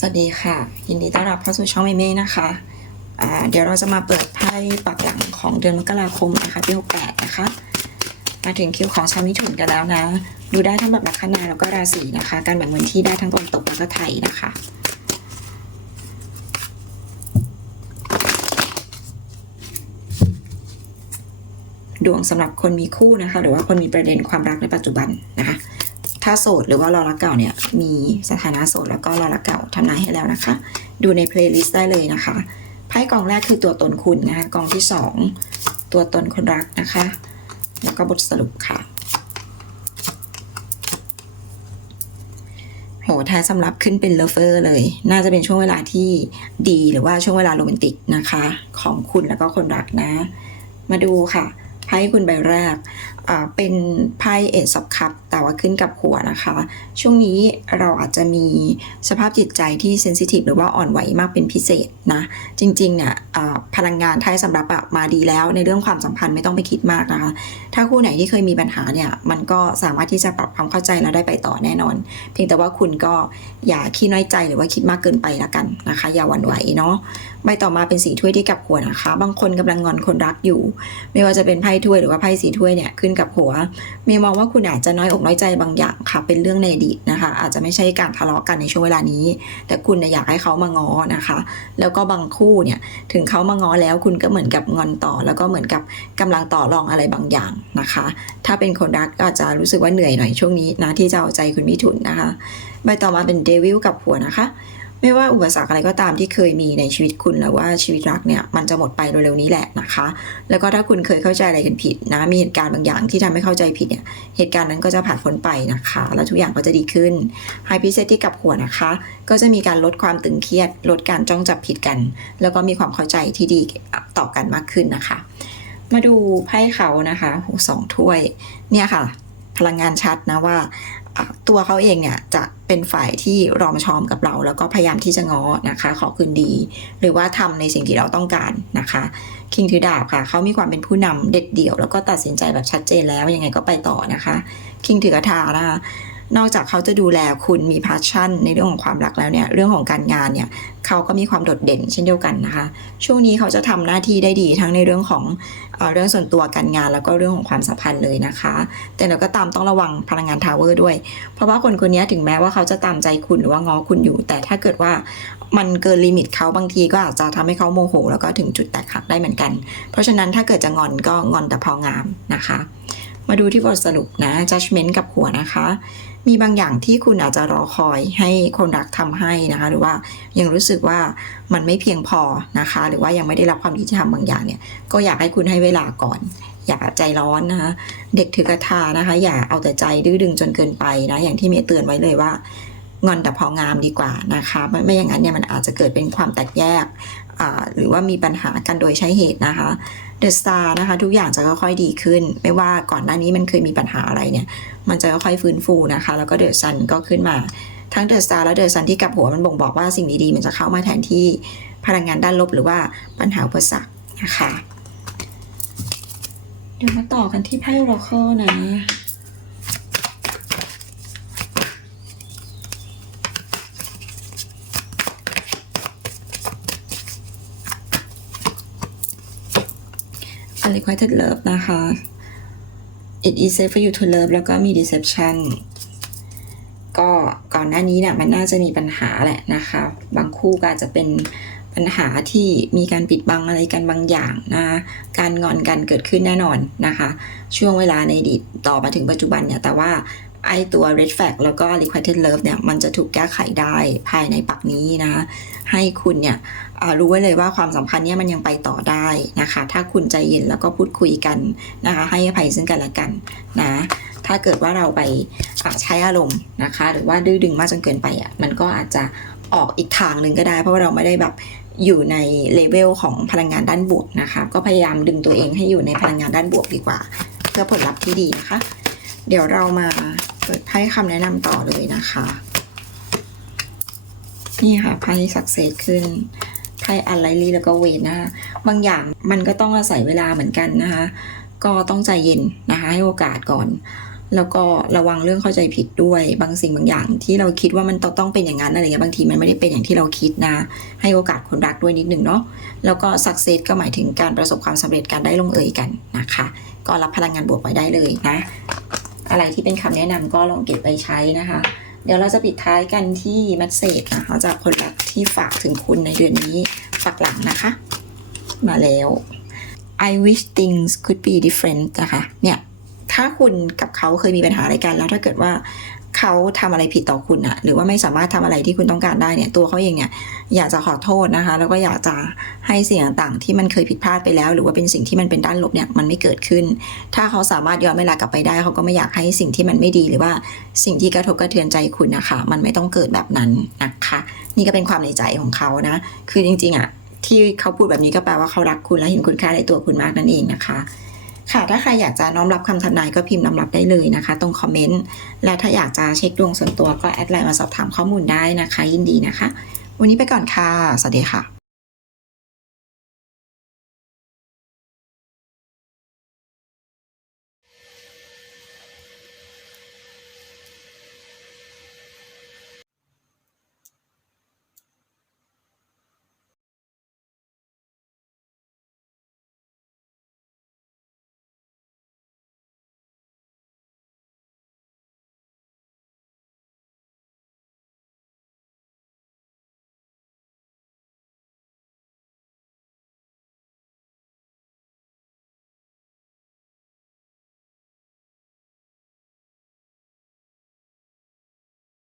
สวัสดีค่ะ ยินดีต้อนรับเข้าสู่ช่องเมเม่นะคะเดี๋ยวเราจะมาเปิดไพ่ปักหลังของเดือนมกราคมนะคะปี68นะคะ มาถึงคิวของชาวมิถุนกันแล้วนะ ดูได้ทั้งแบบลัคนาแล้วก็ราศีนะคะ การแบ่งพื้นที่ได้ทั้งตะวันตกแล้วก็ไทยนะคะดวงสำหรับคนมีคู่นะคะ หรือว่าคนมีประเด็นความรักในปัจจุบันนะคะ ถ้าโสดหรือว่ารอรักเก่าเนี่ยมีสถานะโสดแล้วก็รอรักเก่าทำนายให้แล้วนะคะ ดูในเพลย์ลิสต์ได้เลยนะคะไพ่กองแรกคือตัวตนคุณนะคะกองที่สองตัวตนคนรักนะคะ แล้วก็บทสรุปค่ะโหท้ายสำหรับขึ้นเป็นเลฟเวอร์เลย น่าจะเป็นช่วงเวลาที่ดีหรือว่าช่วงเวลาโรแมนติกนะคะ ของคุณแล้วก็คนรักนะ มาดูค่ะไพ่คุณใบแรกเป็นไพ่เอซอบคัพ แต่ว่าขึ้นกับหัวนะคะ ช่วงนี้เราอาจจะมีสภาพจิตใจที่เซนซิทีฟหรือว่าอ่อนไหวมากเป็นพิเศษนะ จริงๆเนี่ยพลังงานไทยสำหรับมาดีแล้วในเรื่องความสัมพันธ์ไม่ต้องไปคิดมากนะคะ ถ้าคู่ไหนที่เคยมีปัญหาเนี่ยมันก็สามารถที่จะปรับความเข้าใจแล้วได้ไปต่อแน่นอน เพียงแต่ว่าคุณก็อย่าขี้น้อยใจหรือว่าคิดมากเกินไปละกันนะคะ อย่าหวั่นไหวเนาะ ใบต่อมาเป็นสีถ้วยที่กับหัวนะคะ บางคนกำลังงอนคนรักอยู่ ไม่ว่าจะเป็นไพ่ถ้วยหรือว่าไพ่สีถ้วยเนี่ยขึ้นกับหัวเมย์มองว่าคุณอาจจะน้อยอกน้อยใจบางอย่างค่ะ เป็นเรื่องในอดีตนะคะ อาจจะไม่ใช่การทะเลาะกันในช่วงเวลานี้ แต่คุณอยากให้เขามาง้อนะคะ แล้วก็บางคู่เนี่ยถึงเขามาง้อแล้วคุณก็เหมือนกับงอนต่อ แล้วก็เหมือนกับกำลังต่อรองอะไรบางอย่างนะคะ ถ้าเป็นคนรักก็อาจจะรู้สึกว่าเหนื่อยหน่อยช่วงนี้นะที่จะเอาใจคุณมิถุนนะคะ ใบต่อมาเป็นเดวิลกับหัวนะคะ ไม่ว่าอุปสรรคอะไรก็ตามที่เคยมีในชีวิตคุณหรือว่าชีวิตรักเนี่ยมันจะหมดไปเร็วๆนี้แหละนะคะ แล้วก็ถ้าคุณเคยเข้าใจอะไรกันผิดนะมีเหตุการณ์บางอย่างที่ทำให้เข้าใจผิดเนี่ยเหตุการณ์นั้นก็จะผ่านพ้นไปนะคะ แล้วทุกอย่างก็จะดีขึ้นไฮพิเศษที่กับหัวนะคะ ก็จะมีการลดความตึงเครียด ลดการจ้องจับผิดกัน แล้วก็มีความเข้าใจที่ดีต่อกันมากขึ้นนะคะ มาดูไพ่เขานะคะโหสองถ้วยเนี่ยค่ะ พลังงานชัดนะว่า ตัวเขาเองเนี่ยจะเป็นฝ่ายที่รอมชอมกับเรา แล้วก็พยายามที่จะง้อนะคะ ขอคืนดี หรือว่าทำในสิ่งที่เราต้องการนะคะคิงถือดาบค่ะเขามีความเป็นผู้นำเด็ดเดี่ยว แล้วก็ตัดสินใจแบบชัดเจนแล้วยังไงก็ไปต่อนะคะคิงถือกระทานะคะ นอกจากเขาจะดูแลคุณมีพาชั่น ในเรื่องของความรักแล้วเนี่ยเรื่องของการงานเนี่ยเขาก็มีความโดดเด่นเช่นเดียวกันนะคะ ช่วงนี้เขาจะทำหน้าที่ได้ดีทั้งในเรื่องของเอเรื่องส่วนตัวการงานแล้วก็เรื่องของความสัมพันธ์เลยนะคะ แต่เราก็ตามต้องระวังพลังงานทาวเวอร์ด้วย เพราะว่าคนคนนี้ถึงแม้ว่าเขาจะตามใจคุณหรือว่าง้อคุณอยู่ แต่ถ้าเกิดว่ามันเกินลิมิตเขาบางทีก็อาจจะทำให้เขาโมโห แล้วก็ถึงจุดแตกหักได้เหมือนกัน เพราะฉะนั้นถ้าเกิดจะงอนก็งอนแต่พองามนะคะ มาดูที่บทสรุปนะ judgment กับหัวนะคะ มีบางอย่างที่คุณอาจจะรอคอยให้คนรักทำให้นะคะ หรือว่ายังรู้สึกว่ามันไม่เพียงพอนะคะ หรือว่ายังไม่ได้รับความยุติธรรมบางอย่างเนี่ยก็อยากให้คุณให้เวลาก่อน อย่าใจร้อนนะคะ เด็กถือกระทานะคะ อย่าเอาแต่ใจดื้อดึงจนเกินไปนะอย่างที่เมย์เตือนไว้เลยว่า งอนแต่พองามดีกว่านะคะไม่ไม่อย่างนั้นเนี่ยมันอาจจะเกิดเป็นความแตกแยกหรือว่ามีปัญหากันโดยใช้เหตุนะคะเดอะสตาร์นะคะทุกอย่างจะค่อยๆดีขึ้น ไม่ว่าก่อนหน้านี้มันเคยมีปัญหาอะไรเนี่ยมันจะค่อยๆฟื้นฟูนะคะ แล้วก็เดอะซันก็ขึ้นมาทั้งเดอะสตาร์และเดอะซันที่กับหัวมันบ่งบอกว่าสิ่งดีๆมันจะเข้ามาแทนที่พลังงานด้านลบหรือว่าปัญหาอุปสรรคนะคะ เดี๋ยวมาต่อกันที่ไพ่โรเคิลนะ unrequited love นะคะ it is safe for you to love แล้วก็มี deception ก็ก่อนหน้านี้เนี่ยมันน่าจะมีปัญหาแหละนะคะ บางคู่ก็อาจจะเป็นปัญหาที่มีการปิดบังอะไรกันบางอย่างนะการงอนกันเกิดขึ้นแน่นอนนะคะ ช่วงเวลาในอดีตต่อมาถึงปัจจุบันเนี่ยแต่ว่าไอตัว red flag แล้วก็ requited love เนี่ย มันจะถูกแก้ไขได้ภายในปักนี้นะ ให้คุณเนี่ยรู้ไว้เลยว่าความสัมพันธ์เนี่ยมันยังไปต่อได้นะคะ ถ้าคุณใจเย็นแล้วก็พูดคุยกันนะคะ ให้อภัยซึ่งกันและกันนะ ถ้าเกิดว่าเราไปใช้อารมณ์นะคะ หรือว่าดื้อดึงมากจนเกินไปอะ มันก็อาจจะออกอีกทางหนึ่งก็ได้ เพราะว่าเราไม่ได้แบบอยู่ในเลเวลของพลังงานด้านบวกนะคะ ก็พยายามดึงตัวเองให้อยู่ในพลังงานด้านบวกดีกว่า เพื่อผลลัพธ์ที่ดีนะคะ เดี๋ยวเรามาเปิดไพ่คำแนะนำต่อเลยนะคะ นี่ค่ะไพ่สักเซสขึ้นไพ่อันไลลี่แล้วก็เวนนะคะบางอย่างมันก็ต้องอาศัยเวลาเหมือนกันนะคะ ก็ต้องใจเย็นนะคะ ให้โอกาสก่อน แล้วก็ระวังเรื่องเข้าใจผิดด้วย บางสิ่งบางอย่างที่เราคิดว่ามันต้องต้องเป็นอย่างนั้นอะไรเงี้ยบางทีมันไม่ได้เป็นอย่างที่เราคิดนะ ให้โอกาสคนรักด้วยนิดหนึ่งเนาะแล้วก็สักเซสก็หมายถึงการประสบความสำเร็จการได้ลงเอยกันนะคะ ก็รับพลังงานบวกไว้ได้เลยนะ อะไรที่เป็นคำแนะนำก็ลองเก็บไปใช้นะคะ เดี๋ยวเราจะปิดท้ายกันที่ม s สเซจนะคะจากคนรักที่ฝากถึงคุณในเดือนนี้ฝากหลังนะคะ มาแล้ว I wish things could be different นะคะเนี่ยถ้าคุณกับเขาเคยมีปัญหาอะไรกันแล้วถ้าเกิดว่า เขาทำอะไรผิดต่อคุณอะหรือว่าไม่สามารถทำอะไรที่คุณต้องการได้เนี่ยตัวเขาเองเนี่ยอยากจะขอโทษนะคะ แล้วก็อยากจะให้สิ่งต่างๆ ที่มันเคยผิดพลาดไปแล้ว หรือว่าเป็นสิ่งที่มันเป็นด้านลบเนี่ยมันไม่เกิดขึ้น ถ้าเขาสามารถย้อนเวลากลับไปได้ เขาก็ไม่อยากให้สิ่งที่มันไม่ดีหรือว่าสิ่งที่กระทบกระเทือนใจคุณนะคะ มันไม่ต้องเกิดแบบนั้นนะคะ นี่ก็เป็นความในใจของเขานะ คือจริงๆอะที่เขาพูดแบบนี้ก็แปลว่าเขารักคุณและเห็นคุณค่าในตัวคุณมากนั่นเองนะคะ ค่ะ ถ้าใครอยากจะน้อมรับคำทำนายก็พิมพ์น้อมรับได้เลยนะคะ ตรงคอมเมนต์ และถ้าอยากจะเช็คดวงส่วนตัวก็แอดไลน์มาสอบถามข้อมูลได้นะคะ ยินดีนะคะ วันนี้ไปก่อนค่ะ สวัสดีค่ะ